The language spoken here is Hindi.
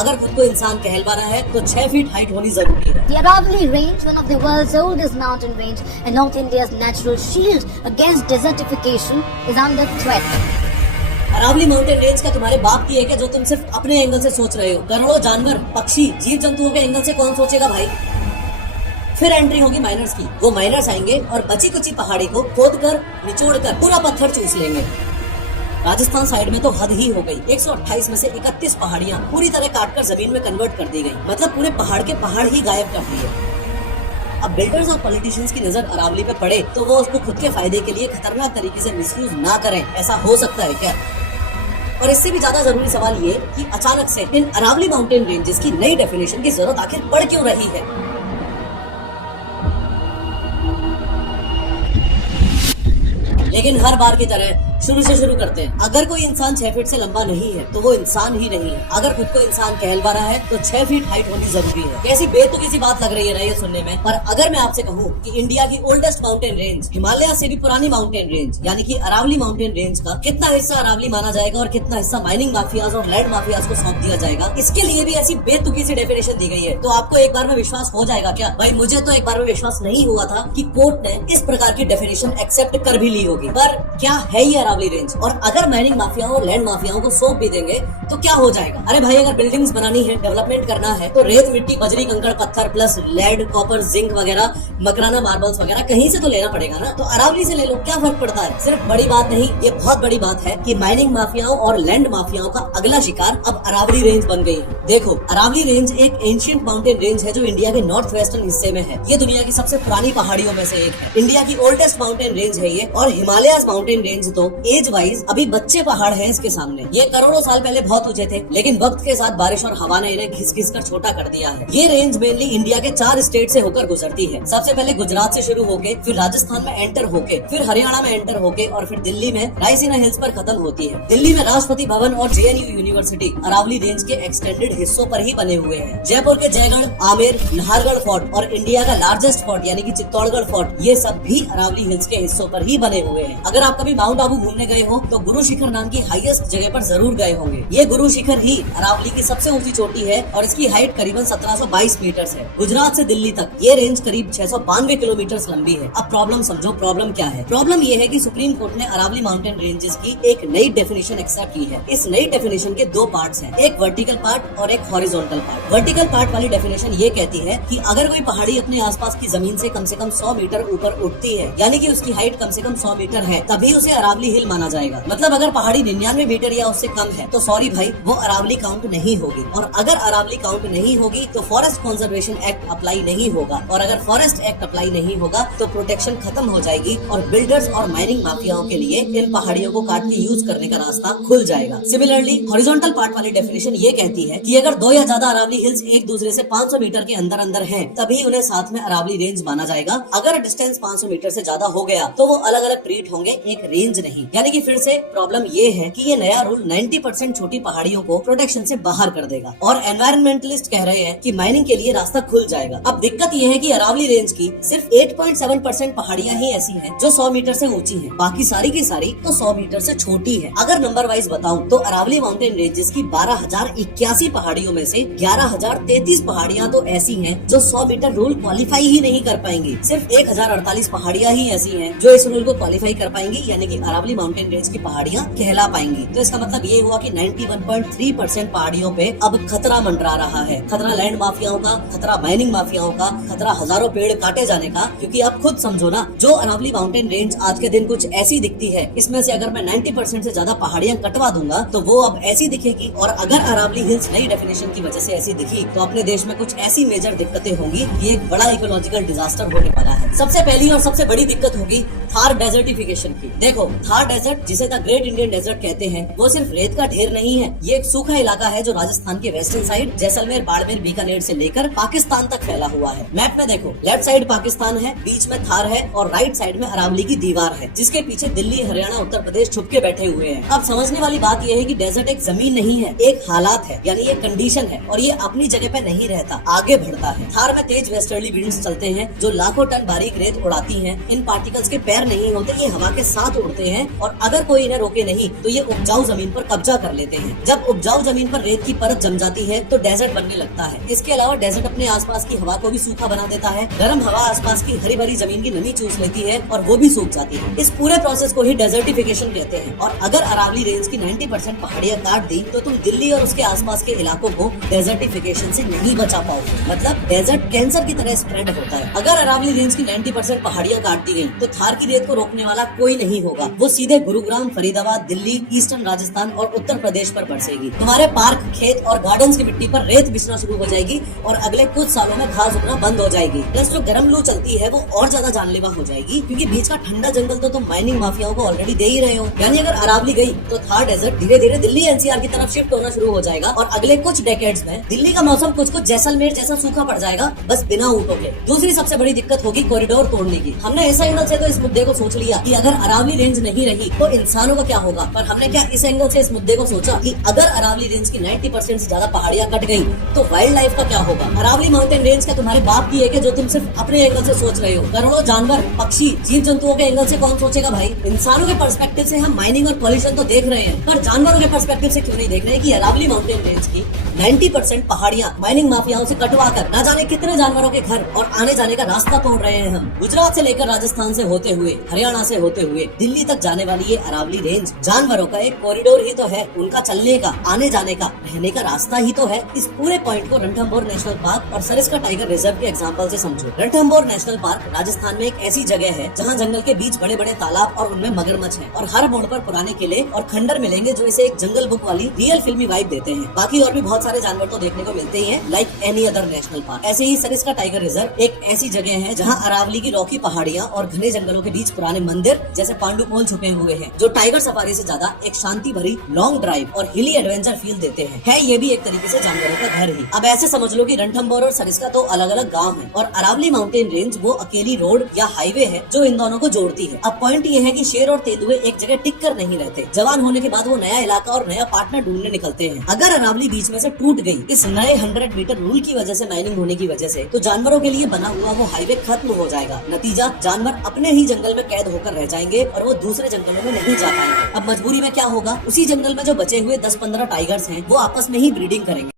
अगर खुद को इंसान कहलवा रहा है तो 6 फीट हाइट होनी जरूरी है। The Aravalli Range, one of the world's oldest mountain range and North India's natural shield against desertification, is under threat. Aravalli mountain range का तुम्हारे बाप की है क्या जो तुम सिर्फ अपने एंगल से सोच रहे हो? करोड़ों जानवर, पक्षी, जीव जंतुओं के एंगल से कौन सोचेगा भाई? फिर एंट्री होगी माइनर्स की। वो माइनर्स आएंगे और बची कुची पहाड़ी को खोदकर निचोड़कर पूरा पत्थर चूस लेंगे। राजस्थान साइड में तो हद ही हो गई। 128 में से 31 पहाड़ियां पूरी तरह काटकर जमीन में कन्वर्ट कर दी गई। मतलब पूरे पहाड़ के पहाड़ ही गायब कर दिए। अब बिल्डर्स और पॉलिटिशियंस की नजर अरावली पे पड़े तो वो उसको खुद के फायदे के लिए खतरनाक तरीके से मिसयूज ना करें। ऐसा हो सकता है क्या? और इससे भी ज्यादा जरूरी सवाल ये कि अचानक से इन अरावली माउंटेन रेंजेस की नई डेफिनेशन की जरूरत आखिर पड़ क्यों रही है? लेकिन हर बार की तरह शुरू से शुरू करते हैं। अगर कोई इंसान 6 फीट से लंबा नहीं है तो वो इंसान ही नहीं है। अगर खुद को इंसान कहलवा रहा है तो 6 फीट हाइट होनी जरूरी है। कैसी बेतुकी सी बात लग रही है ना ये सुनने में। पर अगर मैं आपसे कहूँ कि इंडिया की ओल्डेस्ट माउंटेन रेंज, हिमालय से भी पुरानी माउंटेन रेंज यानी कि अरावली माउंटेन रेंज का कितना हिस्सा अरावली माना जाएगा और कितना हिस्सा माइनिंग माफियाज और लैंड माफियाज को सौंप दिया जाएगा, इसके लिए भी ऐसी बेतुकी सी डेफिनेशन दी गई है, तो आपको एक बार में विश्वास हो जाएगा क्या? भाई मुझे तो एक बार में विश्वास नहीं हुआ था कि कोर्ट ने इस प्रकार की डेफिनेशन एक्सेप्ट कर भी ली होगी। पर क्या है ये अरावली रेंज? और अगर माइनिंग माफियाओं और लैंड माफियाओं को सौंप भी देंगे तो क्या हो जाएगा? अरे भाई अगर बिल्डिंग्स बनानी है, डेवलपमेंट करना है तो रेत, मिट्टी, बजरी, कंकड़, पत्थर प्लस लेड, कॉपर, जिंक वगैरह, मकराना, मार्बल्स वगैरह कहीं से तो लेना पड़ेगा ना। तो अरावली से ले लो, क्या फर्क पड़ता है? सिर्फ बड़ी बात नहीं, ये बहुत बड़ी बात है कि माइनिंग माफियाओं और लैंड माफियाओं का अगला शिकार अब अरावली रेंज बन गई है। देखो, अरावली रेंज एक एंशिएंट माउंटेन रेंज है जो इंडिया के नॉर्थ वेस्टर्न हिस्से में है। ये दुनिया की सबसे पुरानी पहाड़ियों में से एक है। इंडिया की ओल्डेस्ट माउंटेन रेंज है ये। और हिमालय माउंटेन रेंज तो एज वाइज अभी बच्चे पहाड़ हैं इसके सामने। ये करोड़ों साल पहले बहुत ऊंचे थे, लेकिन वक्त के साथ बारिश और हवा ने इन्हें घिस घिस कर छोटा कर दिया है। ये रेंज मेनली इंडिया के 4 स्टेट से होकर गुजरती है। सबसे पहले गुजरात से शुरू होके, फिर राजस्थान में एंटर होके, फिर हरियाणा में एंटर होके और फिर दिल्ली में रायसीना हिल्स पर खत्म होती है। दिल्ली में राष्ट्रपति भवन और JNU यूनिवर्सिटी अरावली रेंज के एक्सटेंडेड हिस्सों पर ही बने हुए हैं। जयपुर के जयगढ़, आमेर, नाहरगढ़ फोर्ट और इंडिया का लार्जेस्ट फोर्ट यानी कि चित्तौड़गढ़ फोर्ट, ये सब भी अरावली हिल्स के हिस्सों पर ही बने हुए हैं। अगर आप कभी माउंट आबू घूमने गए हो तो गुरु शिखर नाम की हाईएस्ट जगह पर जरूर गए होंगे। ये गुरु शिखर ही अरावली की सबसे ऊंची चोटी है और इसकी हाइट करीबन 1722 मीटर है। गुजरात से दिल्ली तक ये रेंज करीब 692 किलोमीटर लंबी है। अब प्रॉब्लम समझो, प्रॉब्लम क्या है? प्रॉब्लम ये है कि सुप्रीम कोर्ट ने अरावली माउंटेन रेंजेस की एक नई डेफिनेशन एक्सेप्ट की है। इस नई डेफिनेशन के 2 पार्ट्स हैं, एक वर्टिकल पार्ट और एक हॉरिजॉन्टल पार्ट। वर्टिकल पार्ट वाली डेफिनेशन ये कहती है कि अगर कोई पहाड़ी अपने आसपास की जमीन से कम 100 मीटर ऊपर उठती है यानी कि उसकी हाइट कम से कम 100 मीटर है, तभी उसे अरावली हिल माना जाएगा। मतलब अगर पहाड़ी 99 मीटर या उससे कम है तो सॉरी भाई, वो अरावली काउंट नहीं होगी। और अगर अरावली काउंट नहीं होगी तो फॉरेस्ट कंजर्वेशन एक्ट अप्लाई नहीं होगा। और अगर फॉरेस्ट एक्ट अप्लाई नहीं होगा तो प्रोटेक्शन खत्म हो जाएगी और बिल्डर्स और माइनिंग माफियाओं के लिए इन पहाड़ियों को काट के यूज करने का रास्ता खुल जाएगा। सिमिलरली हॉरिजॉन्टल पार्ट वाली डेफिनेशन ये कहती है कि अगर 2 या ज्यादा अरावली हिल्स एक दूसरे से 500 मीटर के अंदर अंदर हैं, तभी उन्हें साथ में अरावली रेंज माना जाएगा। अगर डिस्टेंस 500 मीटर से ज्यादा हो गया तो वो अलग अलग ट्रीट होंगे, एक रेंज नहीं। यानी कि फिर से प्रॉब्लम ये है कि ये नया रूल 90% छोटी पहाड़ियों को प्रोटेक्शन से बाहर कर देगा और एनवायरमेंटलिस्ट कह रहे हैं कि माइनिंग के लिए रास्ता खुल जाएगा। अब दिक्कत ये है कि अरावली रेंज की सिर्फ 8.7% पहाड़ियां ही ऐसी हैं जो 100 मीटर से ऊंची हैं, बाकी सारी की सारी तो 100 मीटर से छोटी है। अगर नंबर वाइज बताऊं तो अरावली माउंटेन रेंजेस की 12,081 पहाड़ियों में से 11,033 पहाड़ियां तो ऐसी हैं जो 100 मीटर रूल क्वालिफाई ही नहीं कर पाएंगी। सिर्फ 1,048 पहाड़ियां ही ऐसी हैं जो इस रूल को क्वालिफाई कर पाएंगी, यानी कि अरावली माउंटेन रेंज की पहाड़ियां कहला पाएंगी। तो इसका मतलब ये हुआ कि 91.3% पहाड़ियों पे अब खतरा मंडरा रहा है। खतरा लैंड माफियाओं का, खतरा माइनिंग माफियाओं का, खतरा हजारों पेड़ काटे जाने का। क्योंकि आप खुद समझो ना, जो अरावली माउंटेन रेंज आज के दिन कुछ ऐसी दिखती है, इसमें से अगर मैं 90% से ज्यादा पहाड़ियां कटवा दूंगा तो वो अब ऐसी दिखेगी। और अगर अरावली हिल्स नई डेफिनेशन की वजह से ऐसी दिखी तो अपने देश में कुछ ऐसी मेजर दिक्कतें होंगी, ये एक बड़ा इकोलॉजिकल डिजास्टर होने वाला है। सबसे पहली और सबसे बड़ी दिक्कत होगी थार डेजर्टिफिकेशन की। देखो, थार डेजर्ट, जिसे द ग्रेट इंडियन डेजर्ट कहते हैं, वो सिर्फ रेत का ढेर नहीं है। ये एक सूखा इलाका है जो राजस्थान के वेस्टर्न साइड जैसलमेर, बाड़मेर, बीकानेर से लेकर पाकिस्तान तक फैला हुआ है। मैप में देखो, लेफ्ट साइड पाकिस्तान है, बीच में थार है और राइट साइड में अरावली की दीवार है, जिसके पीछे दिल्ली, हरियाणा, उत्तर प्रदेश छुप के बैठे हुए हैं। अब समझने वाली बात यह है कि डेजर्ट एक जमीन नहीं है, एक हालात है, यानी एक कंडीशन है और ये अपनी जगह पे नहीं रहता, आगे बढ़ता है। थार में तेज वेस्टर्ली विंड्स चलते हैं जो लाखों टन बारीक रेत उड़ाती हैं। इन पार्टिकल्स के पैर नहीं होते, ये हवा के साथ उड़ते हैं और अगर कोई इन्हें रोके नहीं तो ये उपजाऊ जमीन पर कब्जा कर लेते हैं। जब उपजाऊ जमीन पर रेत की परत जम जाती है तो डेजर्ट बनने लगता है। इसके अलावा डेजर्ट अपने आसपास की हवा को भी सूखा बना देता है। गर्म हवा आसपास की हरी भरी जमीन की नमी चूस लेती है और वो भी सूख जाती है। इस पूरे प्रोसेस को ही डेजर्टिफिकेशन कहते हैं। और अगर अरावली रेंज की 90% पहाड़ियाँ काट दी तो तुम दिल्ली और उसके आसपास के इलाकों को डेजर्टिफिकेशन से नहीं बचा पाओगे। मतलब डेजर्ट कैंसर की तरह स्प्रेड होता है। अगर अरावली रेंज की 90% पहाड़ियाँ काट दी गयी तो थार की रेत को रोकने वाला कोई नहीं होगा। वो सीधे गुरुग्राम, फरीदाबाद, दिल्ली, ईस्टर्न राजस्थान और उत्तर प्रदेश पर बरसेगी। तुम्हारे पार्क, खेत और गार्डन्स की मिट्टी पर रेत बिछना शुरू हो जाएगी और अगले कुछ सालों में घास उगना बंद हो जाएगी। प्लस जो गर्म लू चलती है वो और ज्यादा जानलेवा हो जाएगी, क्योंकि बीच का ठंडा जंगल तो तुम माइनिंग माफियाओं को ऑलरेडी दे ही रहे हो। यानी अगर अरावली गई तो थार डेजर्ट धीरे धीरे दिल्ली एनसीआर की तरफ शिफ्ट होना शुरू हो जाएगा और अगले कुछ डेकेड्स में दिल्ली का मौसम कुछ कुछ जैसलमेर जैसा सूखा पड़ जाएगा, बस बिना ऊँटों के। दूसरी सबसे बड़ी दिक्कत होगी कॉरिडोर तोड़ने की। हमने इस एंगल से तो इस मुद्दे को सोच लिया कि अगर अरावली रेंज नहीं रही तो इंसानों का क्या होगा, पर हमने क्या इस एंगल से इस मुद्दे को सोचा कि अगर अरावली रेंज की 90% से ज्यादा पहाड़ियाँ कट गई तो वाइल्ड लाइफ का क्या होगा। अरावली माउंटेन रेंज क्या तुम्हारे बाप की है कि जो तुम सिर्फ अपने एंगल से सोच रहे हो। करोड़ों जानवर, पक्षी, जीव जंतुओं के एंगल से कौन सोचेगा भाई। इंसानों के पर्सपेक्टिव से हम माइनिंग और पॉल्यूशन तो देख रहे हैं, पर जानवरों के पर्सपेक्टिव से क्यों नहीं देख रहे हैं कि अरावली माउंटेन रेंज की 90% पहाड़ियाँ माइनिंग माफियाओं से कटवा कर न जाने कितने जानवरों के घर और आने जाने का रास्ता तोड़ रहे हैं हम। गुजरात से लेकर राजस्थान से होते हुए, हरियाणा से होते हुए दिल्ली तक जाने वाली ये अरावली रेंज जानवरों का एक कॉरिडोर ही तो है। उनका चलने का, आने जाने का, रहने का रास्ता ही तो है। इस पूरे पॉइंट को रणथंभौर नेशनल पार्क और सरिस्का टाइगर रिजर्व के एग्जाम्पल से समझो। रणथंभौर नेशनल पार्क राजस्थान में एक ऐसी जगह है जहाँ जंगल के बीच बड़े बड़े तालाब और उनमें मगरमच्छ है और हर मोड़ पर पुराने किले और खंडर मिलेंगे जो इसे एक जंगल बुक वाली रियल फिल्मी वाइब देते हैं। बाकी और भी बहुत सारे जानवर तो देखने को मिलते ही हैं, like any other national park. ऐसे ही सरिस्का टाइगर रिजर्व एक ऐसी जगह है जहाँ अरावली की रॉकी पहाड़ियाँ और घने जंगलों के बीच पुराने मंदिर जैसे पांडुपोल छुपे हुए हैं, जो टाइगर सफारी से ज्यादा एक शांति भरी लॉन्ग ड्राइव और हिली एडवेंचर फील देते हैं। है ये भी एक तरीके से जानवरों का घर ही। अब ऐसे समझ लो कि रणथंभौर और सरिस्का तो अलग अलग गाँव है और अरावली माउंटेन रेंज वो अकेली रोड या हाईवे है जो इन दोनों को जोड़ती है। अब पॉइंट ये है कि शेर और तेंदुए एक जगह टिक कर नहीं रहते। जवान होने के बाद वो नया इलाका और नया पार्टनर ढूंढने निकलते हैं। अगर अरावली बीच में से टूट गई इस नए 100 मीटर रूल की वजह से, माइनिंग होने की वजह से, तो जानवरों के लिए बना हुआ वो हाईवे खत्म हो जाएगा। नतीजा, जानवर अपने ही जंगल में कैद होकर रह जाएंगे और वो दूसरे जंगलों में नहीं जा पाएंगे। अब मजबूरी में क्या होगा, उसी जंगल में जो बचे हुए 10-15 टाइगर्स हैं वो आपस में ही ब्रीडिंग करेंगे।